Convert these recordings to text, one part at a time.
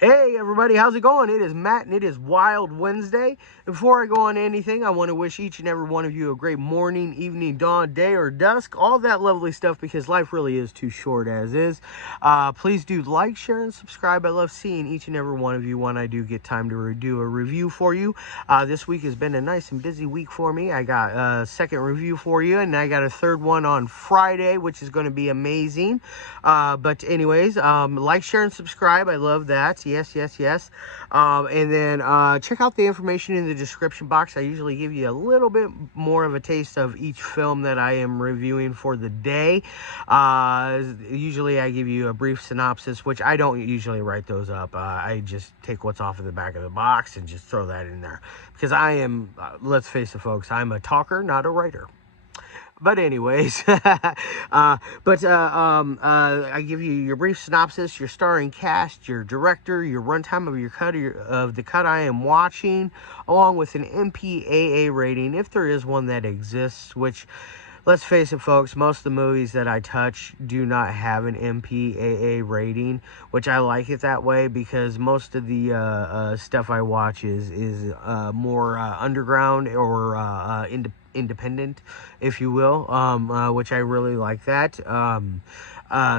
Hey everybody, how's it going? It is Matt and it is Wild Wednesday. Before I go on to anything, I want to wish each and every one of you a great morning, evening, dawn, day, or dusk, all that lovely stuff, because life really is too short as is. Please do like, share, and subscribe. I love seeing each and every one of you when I do get time to do a review for you. This week has been a nice and busy week for me. I got a second review for you, and I got a third one on Friday, which is going to be amazing. But anyways, like, share, and subscribe. I love that. Yes. And then check out the information in the description box. I usually give you a little bit more of a taste of each film that I am reviewing for the day. Usually I give you a brief synopsis, which I don't usually write those up. I just take what's off of the back of the box and just throw that in there. Because I am, let's face it, folks, I'm a talker, not a writer. But anyways, I give you your brief synopsis, your starring cast, your director, your runtime of your cut of the cut I am watching, along with an MPAA rating, if there is one that exists. Which, let's face it, folks, most of the movies that I touch do not have an MPAA rating, which I like it that way, because most of the stuff I watch is more underground or independent, if you will, which I really like that.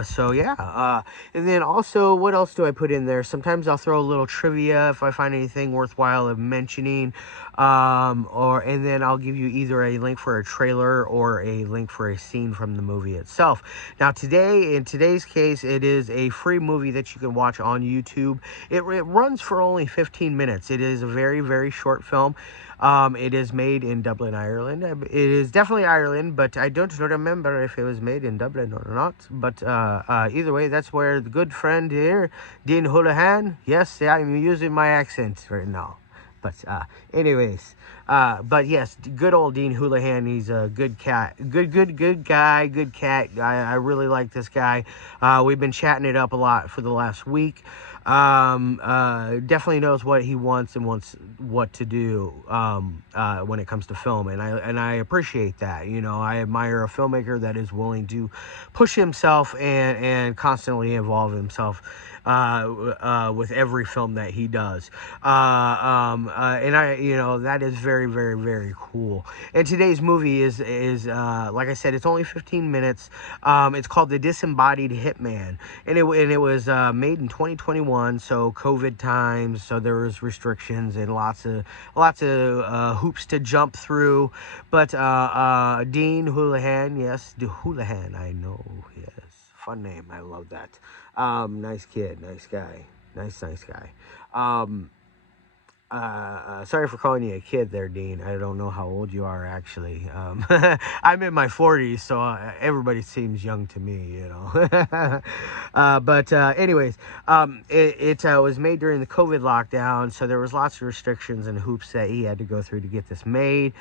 So yeah, and then also, what else do I put in there? Sometimes I'll throw a little trivia if I find anything worthwhile of mentioning, and then I'll give you either a link for a trailer or a link for a scene from the movie itself. Now in today's case, it is a free movie that you can watch on YouTube. It runs for only 15 minutes. It is a very, very short film. It is made in Dublin, Ireland. It is definitely Ireland, but I don't remember if it was made in Dublin or not. But either way, that's where the good friend here, Dean Houlihan, yes, I'm using my accent right now. But anyways, but yes, good old Dean Houlihan. He's a good cat, good guy, good cat. I really like this guy. We've been chatting it up a lot for the last week. Definitely knows what he wants and wants what to do when it comes to film, and I appreciate that. You know, I admire a filmmaker that is willing to push himself and constantly involve himself with every film that he does. And that is very, very, very cool. And today's movie is like I said, it's only 15 minutes. It's called The Disembodied Hitman, and it was made in 2021, so COVID times, so there was restrictions and lots of hoops to jump through. But Dean Houlihan, yes, the Houlihan, I know, yes, fun name, I love that. Nice kid, nice guy, nice guy. Sorry for calling you a kid there, Dean. I don't know how old you are, actually. I'm in my 40s, so everybody seems young to me, you know. But anyways, it was made during the COVID lockdown, so there was lots of restrictions and hoops that he had to go through to get this made.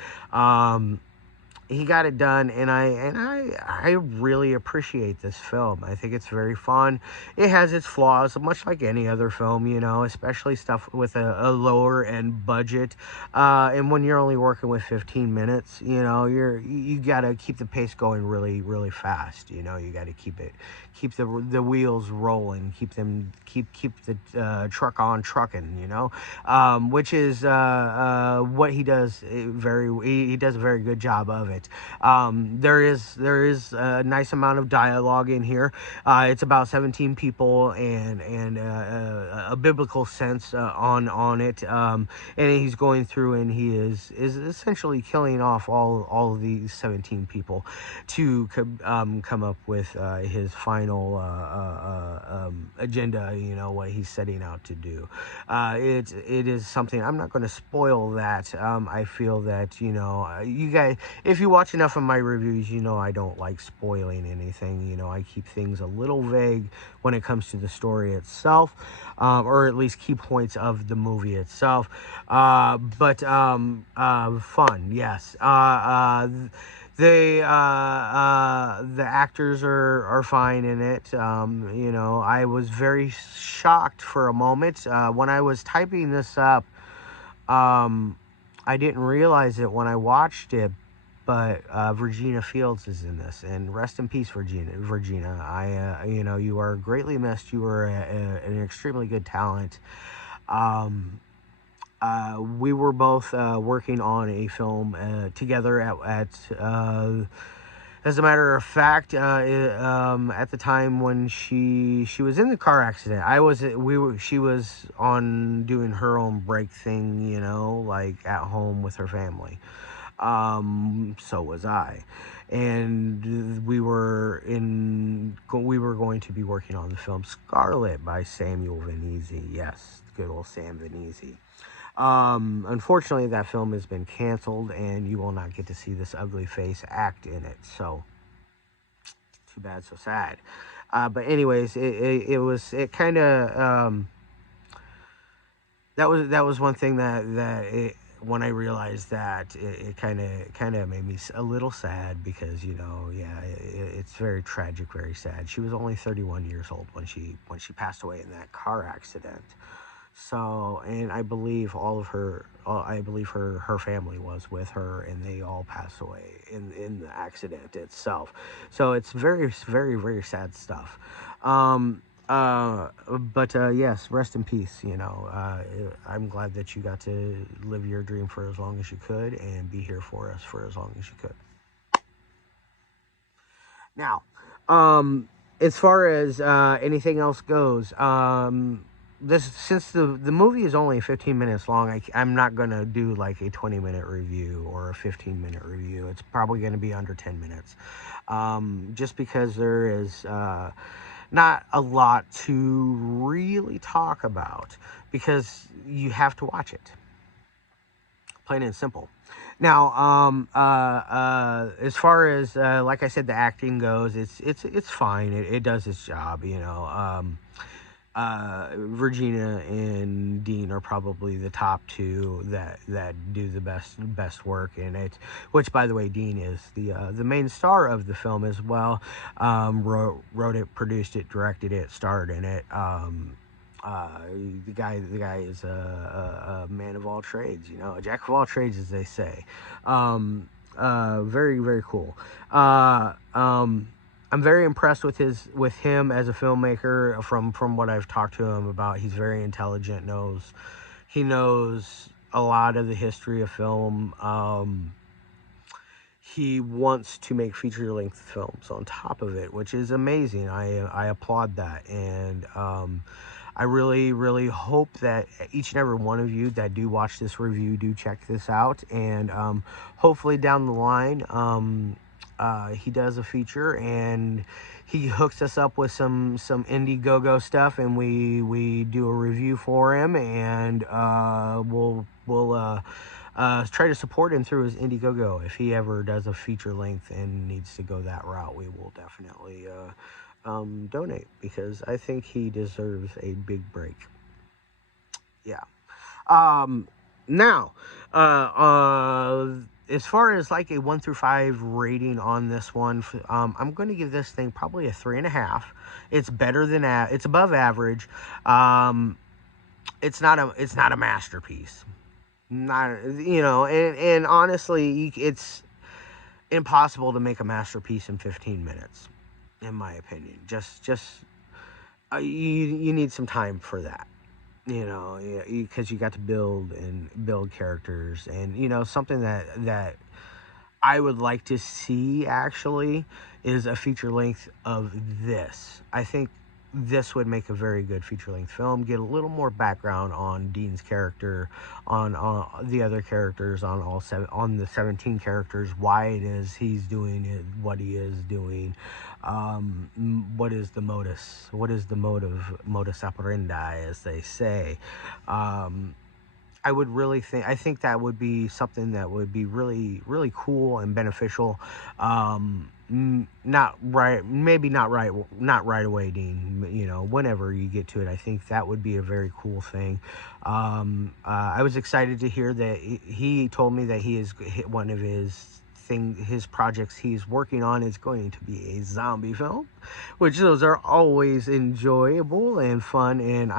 He got it done, and I really appreciate this film. I think it's very fun. It has its flaws, much like any other film, you know, especially stuff with a lower end budget. And when you're only working with 15 minutes, you know, you gotta keep the pace going really, really fast. You know, you gotta keep the wheels rolling, keep the truck on trucking, you know, which is what he does. He does a very good job of it. There is a nice amount of dialogue in here. It's about 17 people and a biblical sense on it. And he's going through and he is essentially killing off all of these 17 people to come up with his final agenda. You know, what he's setting out to do. It is something, I'm not going to spoil that. I feel that, you know, you guys, if you watch enough of my reviews, you know I don't like spoiling anything. You know, I keep things a little vague when it comes to the story itself, or at least key points of the movie itself. But fun, yes. The actors are fine in it. You know, I was very shocked for a moment when I was typing this up. I didn't realize it when I watched it, but Vergena Fields is in this, and rest in peace, Vergena. You know, you are greatly missed. You were an extremely good talent. Um, we were both working on a film together as a matter of fact, at the time when she was in the car accident, she was on doing her own break thing, you know, like at home with her family. So was I, and we were going to be working on the film Scarlet by Samuel Venezi. Yes, good old Sam Venezi. Unfortunately, that film has been canceled, and you will not get to see this ugly face act in it. So, too bad, so sad. But anyways, it kind of that was one thing when I realized that it kind of made me a little sad, because, you know, yeah, it's very tragic, very sad. She was only 31 years old when she passed away in that car accident. So, and I believe her family was with her, and they all passed away in the accident itself. So it's very, very, very sad stuff. But yes, rest in peace. You know, I'm glad that you got to live your dream for as long as you could, and be here for us for as long as you could. Now, as far as anything else goes, since the movie is only 15 minutes long, I'm not gonna do like a 20-minute review or a 15-minute review. It's probably gonna be under 10 minutes, just because there is not a lot to really talk about, because you have to watch it, plain and simple. Now, as far as like I said, the acting goes, it's fine. It does its job, you know. Vergena and Dean are probably the top two that do the best work in it. Which, by the way, Dean is the main star of the film as well. Wrote it, produced it, directed it, starred in it. The guy is a man of all trades, you know, a jack of all trades, as they say. Very, very cool. I'm very impressed with him as a filmmaker. From what I've talked to him about, he's very intelligent. He knows a lot of the history of film. He wants to make feature-length films on top of it, which is amazing. I applaud that, and I really, really hope that each and every one of you that do watch this review do check this out, and hopefully down the line, he does a feature and he hooks us up with some Indiegogo stuff, and we do a review for him, and we'll try to support him through his Indiegogo. If he ever does a feature length and needs to go that route, we will definitely donate, because I think he deserves a big break. Yeah. Now, as far as like a 1 through 5 rating on this one, I'm going to give this thing probably a 3.5. It's better than it's above average. It's not a masterpiece. Not, you know, and honestly, it's impossible to make a masterpiece in 15 minutes, in my opinion. You need some time for that. You know, because you got to build characters, and, you know, something that I would like to see actually is a feature length of this. I think this would make a very good feature length film. Get a little more background on Dean's character, on the other characters, on the 17 characters, why it is he's doing it, what he is doing. What is the modus operandi, as they say. I think that would be something that would be really, really cool and beneficial. Not right away, Dean, you know, whenever you get to it. I think that would be a very cool thing. I was excited to hear that he told me that one of his projects he's working on is going to be a zombie film, which those are always enjoyable and fun, and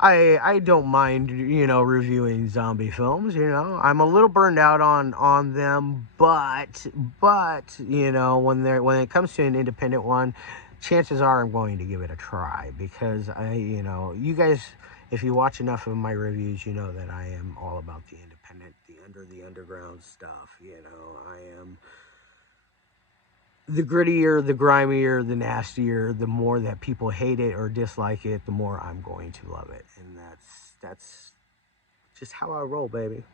I don't mind, you know, reviewing zombie films, you know. I'm a little burned out on them, but you know, when it comes to an independent one, chances are I'm going to give it a try, because you know, you guys, if you watch enough of my reviews, you know that I am all about the independent, the underground stuff, you know. I am the grittier, the grimier, the nastier, the more that people hate it or dislike it, the more I'm going to love it. And that's just how I roll, baby.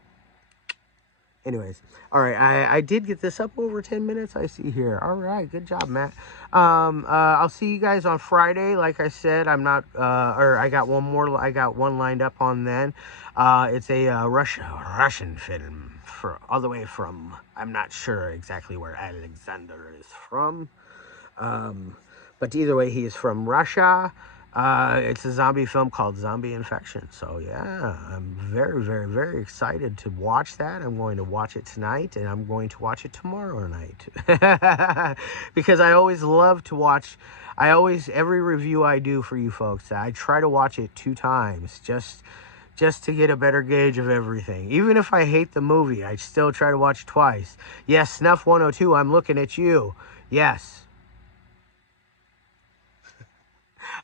Anyways, all right, I did get this up over 10 minutes, I see here. All right, good job, Matt. I'll see you guys on Friday. Like I said, I'm not, or I got one lined up on then. It's a Russian film, all the way from, I'm not sure exactly where Alexander is from. But either way, he is from Russia. It's a zombie film called Zombie Infection. So yeah, I'm very, very, very excited to watch that. I'm going to watch it tonight, and I'm going to watch it tomorrow night. Because I always love to watch, every review I do for you folks, I try to watch it 2 times, just to get a better gauge of everything. Even if I hate the movie, I still try to watch it twice. Yes, Snuff 102, I'm looking at you. Yes.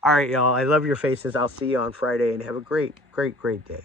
All right, y'all. I love your faces. I'll see you on Friday, and have a great, great, great day.